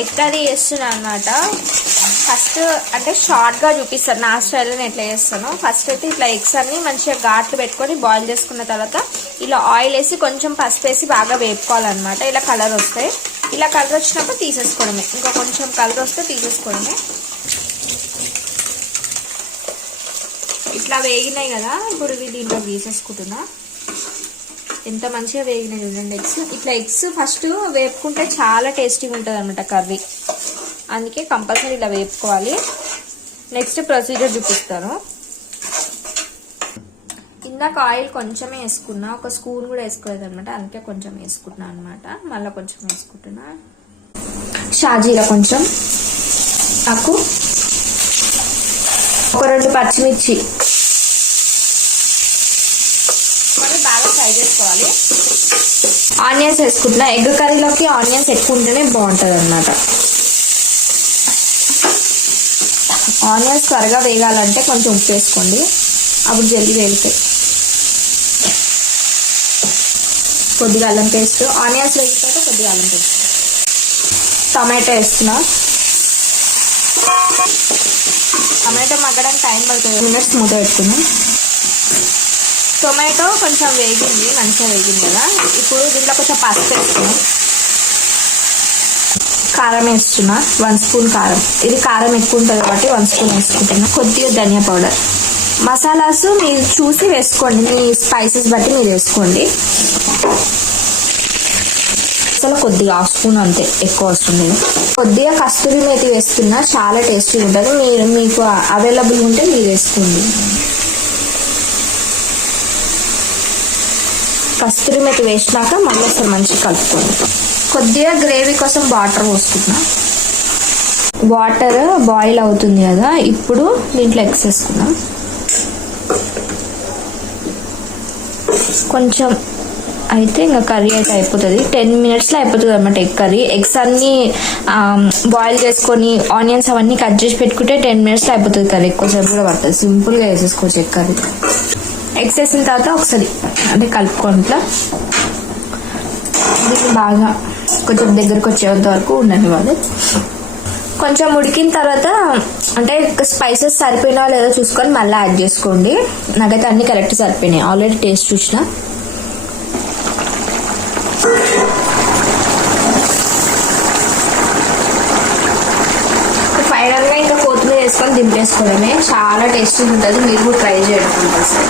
Egg చేస్తున్నా అనమాట first అంటే షార్ట్గా చూపిస్తాను. నా స్టైల్లో నేను ఎట్లా చేస్తాను. ఫస్ట్ అయితే ఇట్లా ఎగ్స్ అన్ని మంచిగా ఘాట్లు పెట్టుకొని బాయిల్ చేసుకున్న తర్వాత ఇలా ఆయిల్ వేసి కొంచెం పసుపు వేసి బాగా వేపుకోవాలన్నమాట. ఇలా కలర్ వస్తాయి. ఇలా కలర్ వచ్చినప్పుడు తీసేసుకోవడమే. ఇంకా కొంచెం కలర్ వస్తే తీసేసుకోవడమే. ఇట్లా వేగినాయి కదా. ఇప్పుడు దీంట్లో తీసేసుకుంటున్నా. ఎంత మంచిగా వేగిన చూడండి ఎగ్స్. ఇట్లా ఎగ్స్ ఫస్ట్ వేపుకుంటే చాలా టేస్టీగా ఉంటుంది అనమాట కర్రీ. అందుకే కంపల్సరీ ఇలా వేపుకోవాలి. నెక్స్ట్ ప్రొసీజర్ చూపిస్తాను. ఇందాక ఆయిల్ కొంచెమే వేసుకున్నా ఒక స్పూన్ కూడా వేసుకోలేదు అనమాట అందుకే కొంచెం వేసుకుంటున్నా అనమాట మళ్ళీ కొంచెం వేసుకుంటున్నా. షాజీరా కొంచెం. నాకు ఒక రెండు పచ్చిమిర్చి మరి బాగా ఫ్రై చేసుకోవాలి. ఆనియన్స్ వేసుకుంటున్నా. ఎగ్ కర్రీలోకి ఆనియన్స్ ఎక్కువ ఉంటేనే బాగుంటుంది అనమాట ఆనియన్స్ త్వరగా వేగాలంటే కొంచెం ఉప్పు వేసుకోండి. అప్పుడు జల్దీ వేగుతాయి. కొద్దిగా అల్లం పేస్ట్. ఆనియన్స్ వేగిన తర్వాత కొద్దిగా అల్లం పేస్ట్. టమాటో వేస్తున్నా. టమాటో మగ్గడానికి టైం పడుతుంది. మినిట్స్ మూత పెట్టుకున్నాం టొమాటో కొంచెం వేగింది మంచిగా వేగింది కదా. ఇప్పుడు దీంట్లో కొంచెం పసుపు వేస్తున్నాం కారం వేస్తున్నా వన్ స్పూన్ కారం. ఇది కారం ఎక్కువ ఉంటుంది కాబట్టి వన్ స్పూన్ వేసుకుంటున్నా. కొద్దిగా ధనియా పౌడర్. మసాలాస్ మీరు చూసి వేసుకోండి. మీ స్పైసెస్ బట్టి మీరు వేసుకోండి. అసలు కొద్దిగా హాఫ్ స్పూన్ అంతే ఎక్కువ వస్తుంది కొద్దిగా కస్తూరి మేతి వేస్తున్నా చాలా టేస్టీ ఉంటుంది. మీరు మీకు అవైలబుల్ ఉంటే మీరు వేసుకోండి. కస్తూరి మెతి వేసినాక మళ్ళీ ఒకసారి మంచిగా కలుపుకోండి. కొద్దిగా గ్రేవీ కోసం వాటర్ పోసుకున్నా. వాటర్ బాయిల్ అవుతుంది కదా ఇప్పుడు దీంట్లో ఎగ్స్ వేసుకున్నాం. కొంచెం అయితే ఇంకా కర్రీ అయితే అయిపోతుంది. టెన్ మినిట్స్లో అయిపోతుంది అనమాట ఎగ్ కర్రీ. ఎగ్స్ అన్నీ బాయిల్ చేసుకొని ఆనియన్స్ అవన్నీ కట్ చేసి పెట్టుకుంటే టెన్ మినిట్స్లో అయిపోతుంది కర్రీ. ఎక్కువసేపు కూడా పడుతుంది సింపుల్గా వేసేసుకోవచ్చు ఎగ్ కర్రీ. ఎగ్స్ వేసిన తర్వాత ఒకసారి అదే కలుపుకోండి దీన్ని బాగా కొంచెం దగ్గరకు వచ్చేంత వరకు ఉండనివ్వాలి కొంచెం ఉడికిన తర్వాత అంటే స్పైసెస్ సరిపోయినా లేదో చూసుకొని మళ్ళీ యాడ్ చేసుకోండి. నాకైతే అన్ని కరెక్ట్ సరిపోయినాయి. ఆల్రెడీ టేస్ట్ చూసిన. దింపేసుకోవడమే చాలా టేస్టీగా ఉంటుంది. మీరు కూడా ట్రై చేయండి కంపల్సరీ.